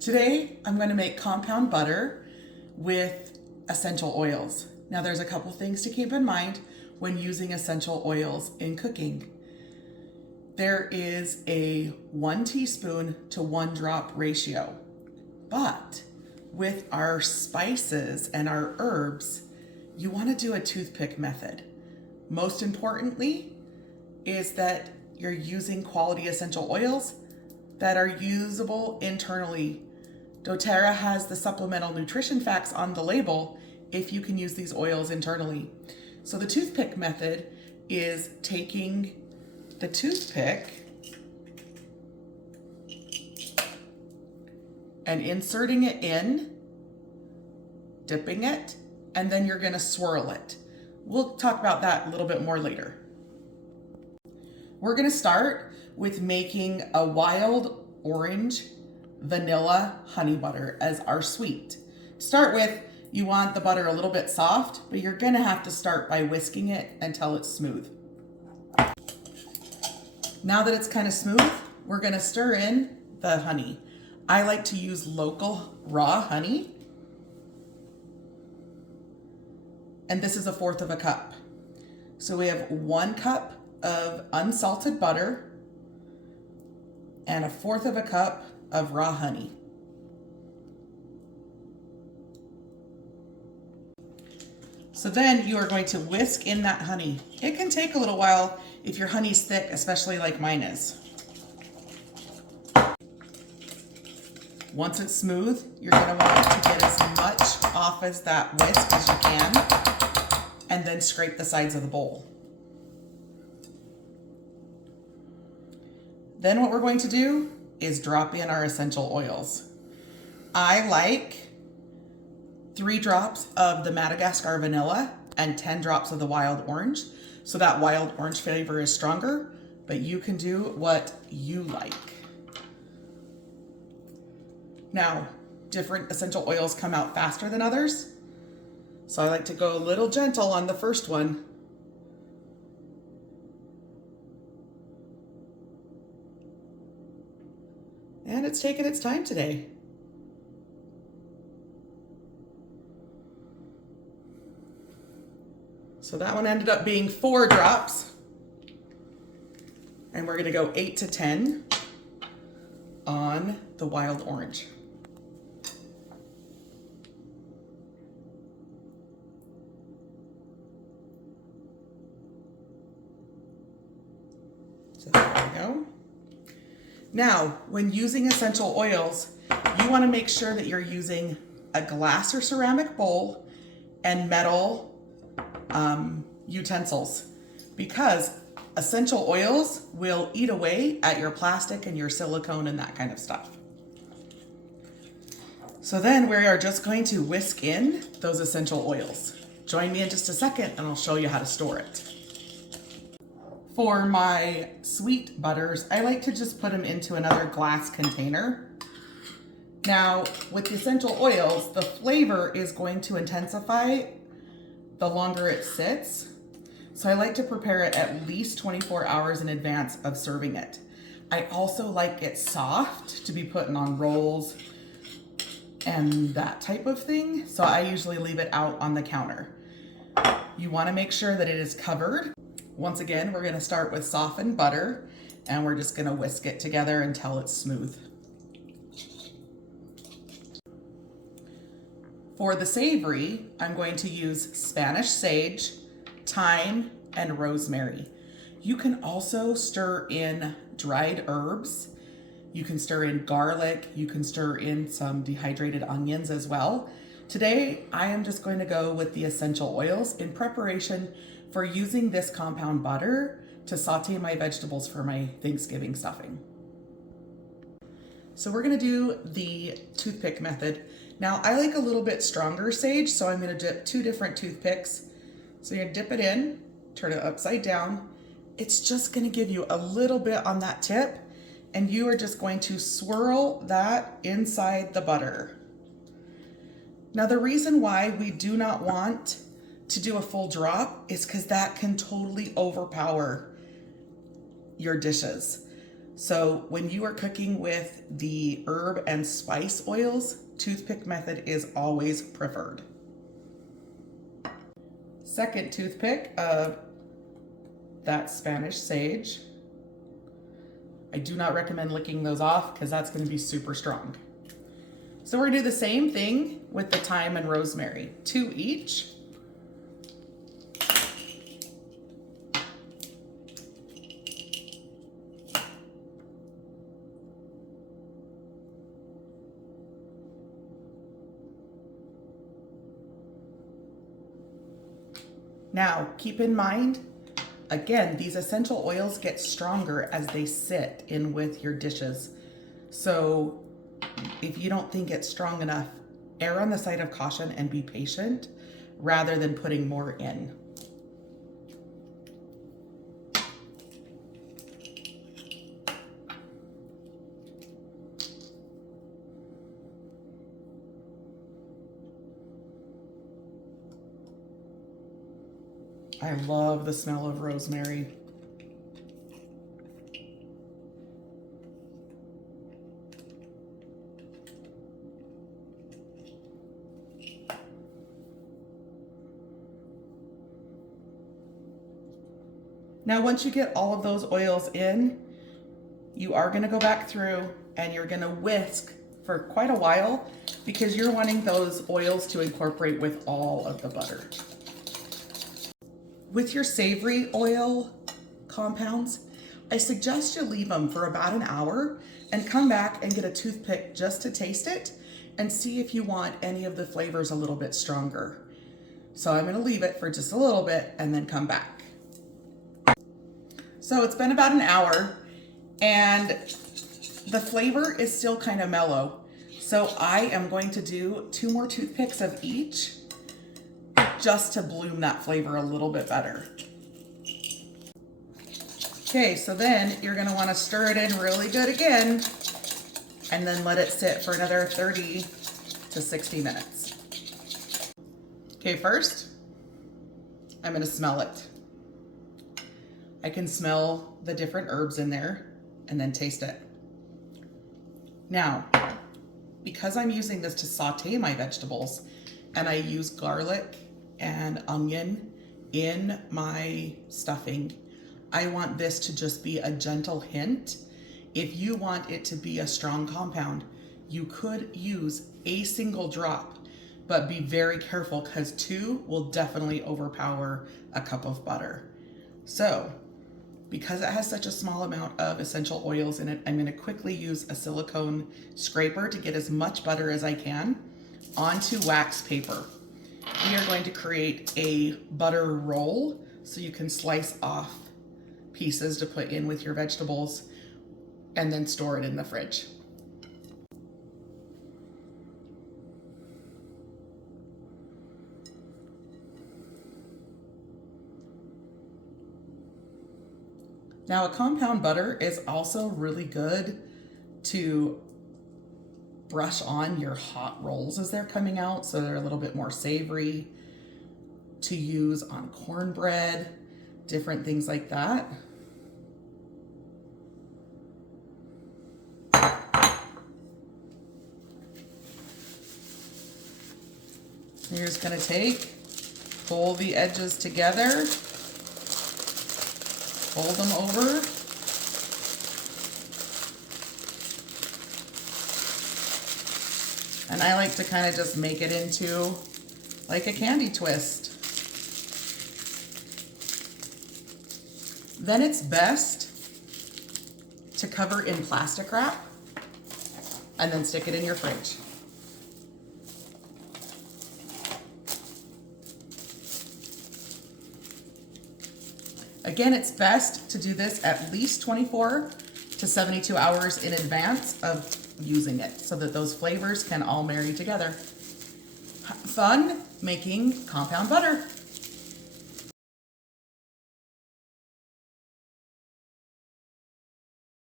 Today, I'm going to make compound butter with essential oils. Now, there's a couple things to keep in mind when using essential oils in cooking. There is a 1 teaspoon to 1 drop ratio, but with our spices and our herbs, you want to do a toothpick method. Most importantly is that you're using quality essential oils that are usable internally. doTERRA has the supplemental nutrition facts on the label if you can use these oils internally. So the toothpick method is taking the toothpick and inserting it in, dipping it, and then you're gonna swirl it. We'll talk about that a little bit more later. We're gonna start with making a wild orange vanilla honey butter as our sweet. Start with, you want the butter a little bit soft, but you're gonna have to start by whisking it until it's smooth. Now that it's kind of smooth, we're gonna stir in the honey. I like to use local raw honey, and this is 1/4 of a cup. So we have 1 cup of unsalted butter and 1/4 of a cup of raw honey. So then you are going to whisk in that honey. It can take a little while if your honey's thick, especially like mine is. Once it's smooth, you're going to want to get as much off as that whisk as you can, and then scrape the sides of the bowl. Then what we're going to do is drop in our essential oils. I like 3 drops of the Madagascar Vanilla and 10 drops of the wild orange. So that wild orange flavor is stronger, but you can do what you like. Now, different essential oils come out faster than others. So I like to go a little gentle on the first one. And it's taken its time today. So that one ended up being 4 drops. And we're gonna go 8 to 10 on the wild orange. So there we go. Now, when using essential oils, you want to make sure that you're using a glass or ceramic bowl and metal utensils, because essential oils will eat away at your plastic and your silicone and that kind of stuff. So then we are just going to whisk in those essential oils. Join me in just a second and I'll show you how to store it. For my sweet butters, I like to just put them into another glass container. Now, with the essential oils, the flavor is going to intensify the longer it sits. So I like to prepare it at least 24 hours in advance of serving it. I also like it soft to be putting on rolls and that type of thing. So I usually leave it out on the counter. You want to make sure that it is covered. Once again, we're going to start with softened butter and we're just going to whisk it together until it's smooth. For the savory, I'm going to use Spanish sage, thyme, and rosemary. You can also stir in dried herbs. You can stir in garlic. You can stir in some dehydrated onions as well. Today, I am just going to go with the essential oils in preparation for using this compound butter to saute my vegetables for my Thanksgiving stuffing. So we're gonna do the toothpick method. Now I like a little bit stronger sage, so I'm gonna dip 2 different toothpicks. So you're gonna dip it in, turn it upside down. It's just gonna give you a little bit on that tip, and you are just going to swirl that inside the butter. Now the reason why we do not want to do a full drop is because that can totally overpower your dishes. So when you are cooking with the herb and spice oils, toothpick method is always preferred. Second toothpick of that Spanish sage. I do not recommend licking those off because that's going to be super strong. So we're going to do the same thing with the thyme and rosemary, 2 each. Now, keep in mind, again, these essential oils get stronger as they sit in with your dishes. So if you don't think it's strong enough, err on the side of caution and be patient rather than putting more in. I love the smell of rosemary. Now, once you get all of those oils in, you are going to go back through and you're going to whisk for quite a while because you're wanting those oils to incorporate with all of the butter. With your savory oil compounds, I suggest you leave them for about an hour and come back and get a toothpick just to taste it and see if you want any of the flavors a little bit stronger. So I'm going to leave it for just a little bit and then come back. So it's been about an hour and the flavor is still kind of mellow. So I am going to do 2 more toothpicks of each just to bloom that flavor a little bit better. Okay, so then you're gonna wanna stir it in really good again and then let it sit for another 30 to 60 minutes. Okay, first, I'm gonna smell it. I can smell the different herbs in there and then taste it. Now, because I'm using this to saute my vegetables and I use garlic and onion in my stuffing, I want this to just be a gentle hint. If you want it to be a strong compound, you could use a single drop, but be very careful because 2 will definitely overpower a cup of butter. So, because it has such a small amount of essential oils in it, I'm going to quickly use a silicone scraper to get as much butter as I can onto wax paper. We are going to create a butter roll so you can slice off pieces to put in with your vegetables and then store it in the fridge. Now, a compound butter is also really good to brush on your hot rolls as they're coming out, so they're a little bit more savory, to use on cornbread, different things like that. You're just gonna pull the edges together, fold them over, and I like to kind of just make it into like a candy twist. Then it's best to cover in plastic wrap and then stick it in your fridge. Again, it's best to do this at least 24 to 72 hours in advance of using it so that those flavors can all marry together. Fun making compound butter.